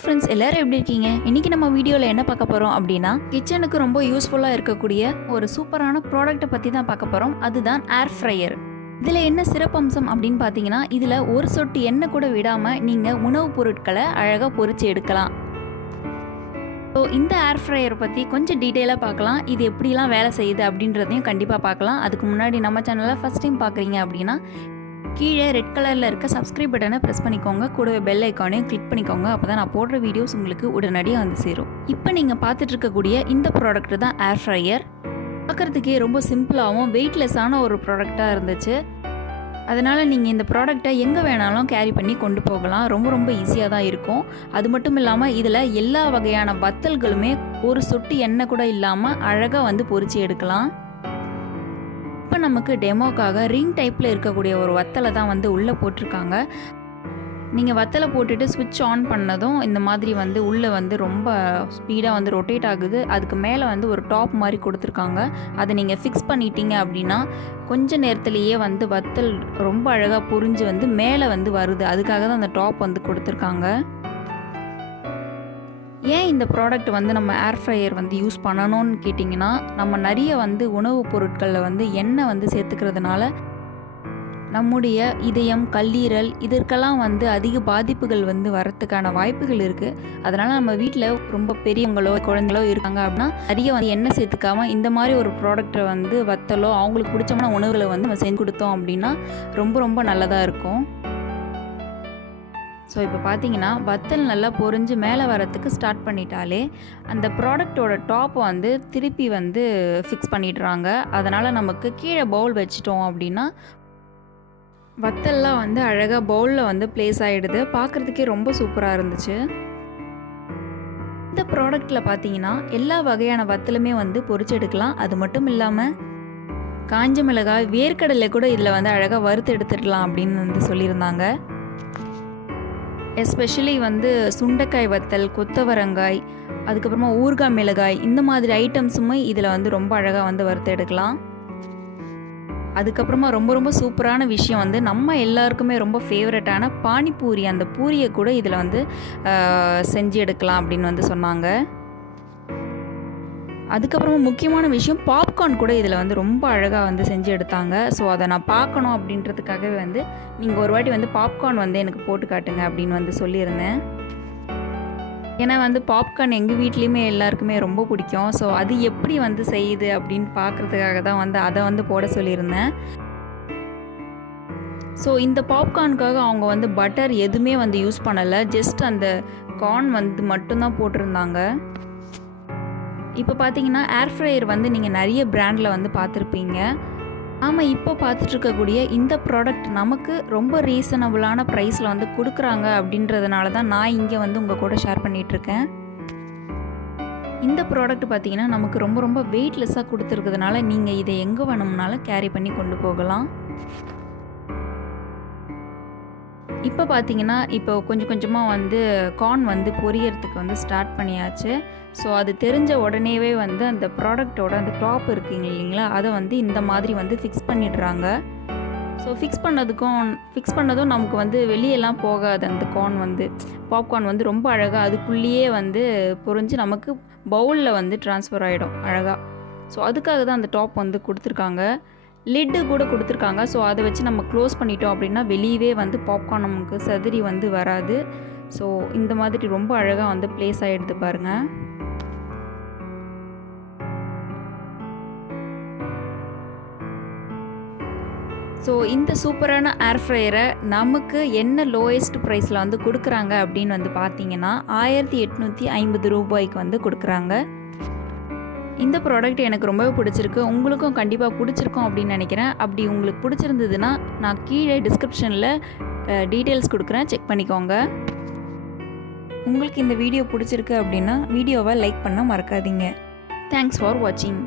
Friends, எல்லாரும் எப்படி இருக்கீங்க? இன்னைக்கு நம்ம வீடியோவில் என்ன பார்க்க போகிறோம் அப்படின்னா, கிச்சனுக்கு ரொம்ப யூஸ்ஃபுல்லாக இருக்கக்கூடிய ஒரு சூப்பரான ப்ராடக்ட்டை பற்றி தான் பார்க்க போகிறோம். அதுதான் ஏர் ஃப்ரையர். இதில் என்ன சிறப்பம்சம் அப்படின்னு பார்த்தீங்கன்னா, இதில் ஒரு சொட்டு எண்ணெய் கூட விடாமல் நீங்கள் உணவுப் பொருட்களை அழகாக பொரிச்சு எடுக்கலாம். ஸோ இந்த ஏர் ஃப்ரையர் பற்றி கொஞ்சம் டீட்டெயிலாக பார்க்கலாம். இது எப்படிலாம் வேலை செய்யுது அப்படின்றதையும் கண்டிப்பாக பார்க்கலாம். அதுக்கு முன்னாடி நம்ம சேனலை ஃபஸ்ட் டைம் பார்க்குறீங்க அப்படின்னா கீழே ரெட் கலரில் இருக்க சப்ஸ்கிரைப் பட்டனை ப்ரெஸ் பண்ணிக்கோங்க. கூடவே பெல் ஐக்கானையும் கிளிக் பண்ணிக்கோங்க. அப்போ தான் நான் போடுற வீடியோஸ் உங்களுக்கு உடனடியாக வந்து சேரும். இப்போ நீங்கள் பார்த்துட்டு இருக்கக்கூடிய இந்த ப்ராடக்ட் தான் ஏர் ஃப்ரையர். பார்க்குறதுக்கே ரொம்ப சிம்பிளாகவும் வெயிட்லெஸ்ஸான ஒரு ப்ராடக்டாக இருந்துச்சு. அதனால் நீங்கள் இந்த ப்ராடக்டை எங்கே வேணாலும் கேரி பண்ணி கொண்டு போகலாம். ரொம்ப ரொம்ப ஈஸியாக தான் இருக்கும். அது மட்டும் இல்லாமல் இதில் எல்லா வகையான வத்தல்களுமே ஒரு சொட்டு எண்ணெய் கூட இல்லாமல் அழகாக வந்து பொரிச்சு எடுக்கலாம். இப்போ நமக்கு டெமோக்காக ரிங் டைப்பில் இருக்கக்கூடிய ஒரு வத்தலை தான் வந்து உள்ளே போட்டிருக்காங்க. நீங்கள் வத்தலை போட்டுட்டு ஸ்விட்ச் ஆன் பண்ணதும் இந்த மாதிரி வந்து உள்ளே வந்து ரொம்ப ஸ்பீடாக வந்து ரொட்டேட் ஆகுது. அதுக்கு மேலே வந்து ஒரு டாப் மாதிரி கொடுத்துருக்காங்க. அதை நீங்கள் ஃபிக்ஸ் பண்ணிட்டீங்க அப்படின்னா கொஞ்ச நேரத்துலேயே வந்து வத்தல் ரொம்ப அழகாக புரிஞ்சு வந்து மேலே வந்து வருது. அதுக்காக தான் அந்த டாப் வந்து கொடுத்துருக்காங்க. ஏன் இந்த ப்ராடக்ட் வந்து நம்ம ஏர் ஃப்ரையர் வந்து யூஸ் பண்ணணும்னு கேட்டிங்கன்னா, நம்ம நிறைய வந்து உணவுப் பொருட்களில் வந்து எண்ணெய் வந்து சேர்த்துக்கிறதுனால நம்முடைய இதயம், கல்லீரல் இதற்கெல்லாம் வந்து அதிக பாதிப்புகள் வந்து வரத்துக்கான வாய்ப்புகள் இருக்குது. அதனால் நம்ம வீட்டில் ரொம்ப பெரியவங்களோ குழந்தைகளோ இருக்காங்க அப்படின்னா நிறைய வந்து எண்ணெய் சேர்த்துக்காமல் இந்த மாதிரி ஒரு ப்ராடக்டை வந்து வத்தலோ அவங்களுக்கு பிடிச்சமான உணவுகளை வந்து நம்ம செஞ்சு கொடுத்தோம் அப்படின்னா ரொம்ப ரொம்ப நல்லதாக இருக்கும். ஸோ இப்போ பார்த்தீங்கன்னா வத்தல் நல்லா பொரிஞ்சு மேலே வரத்துக்கு ஸ்டார்ட் பண்ணிட்டாலே அந்த ப்ராடக்டோட டாப்பை வந்து திருப்பி வந்து ஃபிக்ஸ் பண்ணிடுறாங்க. அதனால் நமக்கு கீழே பவுல் வச்சிட்டோம் அப்படின்னா வத்தல்லாம் வந்து அழகாக பவுலில் வந்து பிளேஸ் ஆகிடுது. பார்க்குறதுக்கே ரொம்ப சூப்பராக இருந்துச்சு. இந்த ப்ராடக்டில் பார்த்தீங்கன்னா எல்லா வகையான வத்தலுமே வந்து பொரிச்சு எடுக்கலாம். அது மட்டும் இல்லாமல் காஞ்ச மிளகாய், வேர்க்கடலை கூட இதில் வந்து அழகாக வறுத்து எடுத்துடலாம் அப்படின்னு வந்து சொல்லியிருந்தாங்க. எஸ்பெஷலி வந்து சுண்டைக்காய் வத்தல், கொத்தவரங்காய், அதுக்கப்புறமா ஊறுகாய் மிளகாய் இந்த மாதிரி ஐட்டம்ஸுமே இதில் வந்து ரொம்ப அழகாக வந்து வறுத்து எடுக்கலாம். அதுக்கப்புறமா ரொம்ப ரொம்ப சூப்பரான விஷயம் வந்து நம்ம எல்லாருக்குமே ரொம்ப ஃபேவரட்டான பானிபூரி, அந்த பூரியை கூட இதில் வந்து செஞ்சு எடுக்கலாம் அப்படின்னு வந்து சொன்னாங்க. அதுக்கப்புறமா முக்கியமான விஷயம் பாப்கார்ன் கூட இதில் வந்து ரொம்ப அழகாக வந்து செஞ்சு எடுத்தாங்க. ஸோ அதை நான் பார்க்கணும் அப்படின்றதுக்காகவே வந்து நீங்கள் ஒரு வாட்டி வந்து பாப்கார்ன் வந்து எனக்கு போட்டு காட்டுங்க அப்படின்னு வந்து சொல்லியிருந்தேன். ஏன்னா வந்து பாப்கார்ன் எங்கள் வீட்லேயுமே எல்லாருக்குமே ரொம்ப பிடிக்கும். ஸோ அது எப்படி வந்து செய்யுது அப்படின்னு பார்க்குறதுக்காக தான் வந்து அதை வந்து போட சொல்லியிருந்தேன். ஸோ இந்த பாப்கார்னுக்காக அவங்க வந்து பட்டர் எதுவுமே வந்து யூஸ் பண்ணலை. ஜஸ்ட் அந்த கார்ன் வந்து மட்டும்தான் போட்டிருந்தாங்க. இப்போ பார்த்தீங்கன்னா ஏர் ஃப்ரையர் வந்து நீங்கள் நிறைய பிராண்டில் வந்து பார்த்துருப்பீங்க. ஆமாம், இப்போ பார்த்துட்ருக்கக்கூடிய இந்த ப்ராடக்ட் நமக்கு ரொம்ப ரீசனபிளான ப்ரைஸில் வந்து கொடுக்குறாங்க அப்படின்றதுனால தான் நான் இங்கே வந்து உங்கள் கூட ஷேர் பண்ணிகிட்ருக்கேன். இந்த ப்ராடக்ட் பார்த்தீங்கன்னா நமக்கு ரொம்ப ரொம்ப வெயிட்லெஸ்ஸாக கொடுத்துருக்கிறதுனால நீங்கள் இதை எங்கே வேணும்னாலும் கேரி பண்ணி கொண்டு போகலாம். இப்போ பார்த்தீங்கன்னா இப்போ கொஞ்சம் கொஞ்சமாக வந்து கார்ன் வந்து பொரியறதுக்கு வந்து ஸ்டார்ட் பண்ணியாச்சு. ஸோ அது தெரிஞ்ச உடனேவே வந்து அந்த ப்ராடக்டோட அந்த டாப் இருக்குங்க இல்லைங்களா, அதை வந்து இந்த மாதிரி வந்து ஃபிக்ஸ் பண்ணிடுறாங்க. ஸோ ஃபிக்ஸ் பண்ணதும் நமக்கு வந்து வெளியெல்லாம் போகாது. அந்த கார்ன் வந்து பாப்கார்ன் வந்து ரொம்ப அழகாக அதுக்குள்ளேயே வந்து பொரிஞ்சு நமக்கு பவுலில் வந்து ட்ரான்ஸ்ஃபர் ஆகிடும் அழகாக. ஸோ அதுக்காக தான் அந்த டாப் வந்து கொடுத்துருக்காங்க. லிட்டு கூட கொடுத்துருக்காங்க. ஸோ அதை வச்சு நம்ம க்ளோஸ் பண்ணிட்டோம் அப்படின்னா வெளியவே வந்து பாப்கார்ன் நமக்கு சதுரி வந்து வராது. ஸோ இந்த மாதிரி ரொம்ப அழகாக வந்து ப்ளேஸ் ஆகிடுது பாருங்கள். ஸோ இந்த சூப்பரான ஏர் ஃப்ரையரை நமக்கு என்ன லோயஸ்ட் ப்ரைஸில் வந்து கொடுக்குறாங்க அப்படின்னு வந்து பார்த்தீங்கன்னா 1850 ரூபாய்க்கு வந்து கொடுக்குறாங்க. இந்த ப்ராடக்ட் எனக்கு ரொம்பவே பிடிச்சிருக்கு. உங்களுக்கும் கண்டிப்பாக பிடிச்சிருக்கும் அப்படின்னு நினைக்கிறேன். அப்படி உங்களுக்கு பிடிச்சிருந்ததுன்னா நான் கீழே டிஸ்கிரிப்ஷனில் டீட்டெயில்ஸ் கொடுக்குறேன், செக் பண்ணிக்கோங்க. உங்களுக்கு இந்த வீடியோ பிடிச்சிருக்கு அப்படின்னா வீடியோவை லைக் பண்ண மறக்காதீங்க. தேங்க்ஸ் ஃபார் வாட்சிங்.